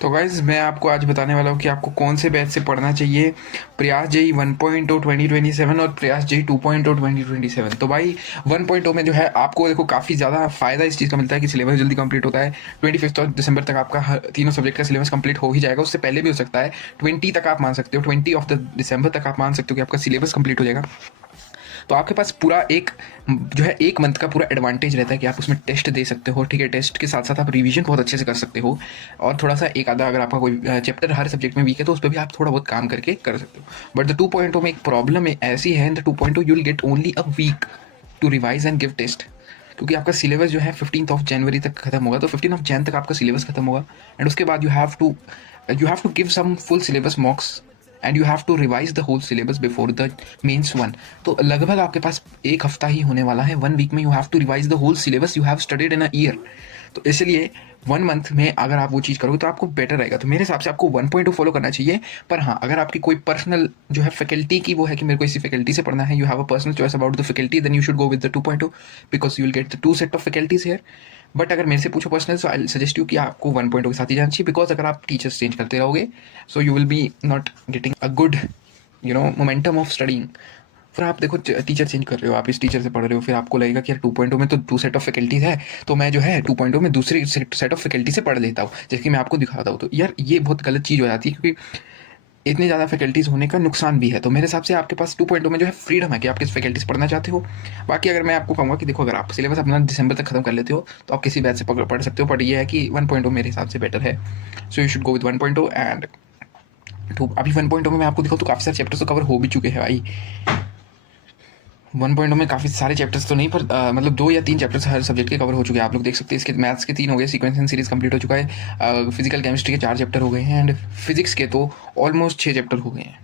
तो गाइज़ मैं आपको आज बताने वाला हूँ कि आपको कौन से बैच से पढ़ना चाहिए, प्रयास जेईई 1.0 2027 और प्रयास जेईई 2.0 2027। तो भाई 1.0 में जो है आपको देखो काफ़ी ज़्यादा फ़ायदा इस चीज़ का मिलता है कि सिलेबस जल्दी कंप्लीट होता है। 25 दिसंबर तक आपका तीनों सब्जेक्ट का सिलेबस कंप्लीट हो ही जाएगा, उससे पहले भी हो सकता है। 20 तक आप मान सकते हो, 20 ऑफ द दिसंबर तक आप मान सकते हो कि आपका सिलेबस कंप्लीट हो जाएगा। तो आपके पास पूरा एक जो है 1 मंथ का पूरा एडवांटेज रहता है कि आप उसमें टेस्ट दे सकते हो, ठीक है? टेस्ट के साथ साथ आप रिवीजन बहुत अच्छे से कर सकते हो और थोड़ा-सा एक आधा अगर आपका कोई चैप्टर हर सब्जेक्ट में वीक है तो उस पे भी आप थोड़ा बहुत काम करके कर सकते हो। बट द 2.0 में एक प्रॉब्लम ऐसी है, in the 2.0 you will get only a week to revise and give test, क्योंकि आपका सिलेबस जो है 15th ऑफ जनवरी तक खत्म होगा। तो 15 ऑफ जैन तक आपका सिलेबस खत्म होगा एंड उसके बाद you have to give some full syllabus mocks and you have to revise the whole syllabus before the mains one. तो लगभग आपके पास एक हफ्ता ही होने वाला है। 1 वीक में you have to revise the whole syllabus you have studied in a year. तो इसलिए 1 मंथ में अगर आप वो चीज़ करोगे तो आपको बेटर रहेगा। तो मेरे हिसाब से आपको 1.2 फॉलो करना चाहिए। पर हाँ, अगर आपकी कोई पर्सनल जो है फैकल्टी की वो है कि मेरे को इसी फैकल्टी से पढ़ना है, you have a personal choice about the faculty, then you should go with the 2.2 because you will get the 2 set of faculties here. But अगर मेरे से पूछो personal, so I suggest you कि आपको 1.0 के साथ ही जाना चाहिए, बिकॉज अगर आप टीचर्स चेंज करते रहोगे so you will be not getting a good momentum of studying. फिर आप देखो टीचर चेंज कर रहे हो, आप इस टीचर से पढ़ रहे हो, फिर आपको लगेगा कि यार 2.0 में तो 2 सेट ऑफ फैकल्टीज है, तो मैं जो है 2.0 में दूसरी सेट ऑफ फैकल्टी से पढ़ लेता हूँ, जैसे कि मैं आपको दिखाता हूँ। तो यार ये बहुत गलत चीज़ हो जाती है, क्योंकि इतने ज़्यादा फैकल्टीज़ होने का नुकसान भी है। तो मेरे हिसाब से आपके पास 2.0 में जो है फ्रीडम है कि आप किस फैकल्टी से पढ़ना चाहते हो। बाकी अगर मैं आपको कहूँगा कि देखो, अगर आप सिलेबस अपना दिसंबर तक खत्म कर लेते हो तो आप किसी बैच से पढ़ सकते हो, बट ये है कि 1.0 मेरे हिसाब से बेटर है। So you should go with 1.0 and अभी 1.0 में मैं आपको दिखाऊँ तो काफ़ी सारे चैप्टर्स तो कवर हो भी चुके हैं भाई। 1.0 में काफ़ी सारे चैप्टर्स तो नहीं, पर मतलब 2 या 3 चैप्टर्स हर सब्जेक्ट के कवर हो चुके हैं। आप लोग देख सकते हैं, इसके मैथ्स के 3 हो गए, सीक्वेंस एंड सीरीज कंप्लीट हो चुका है, फिजिकल केमिस्ट्री के 4 चैप्टर हो गए हैं एंड फिजिक्स के तो ऑलमोस्ट 6 चैप्टर हो गए हैं।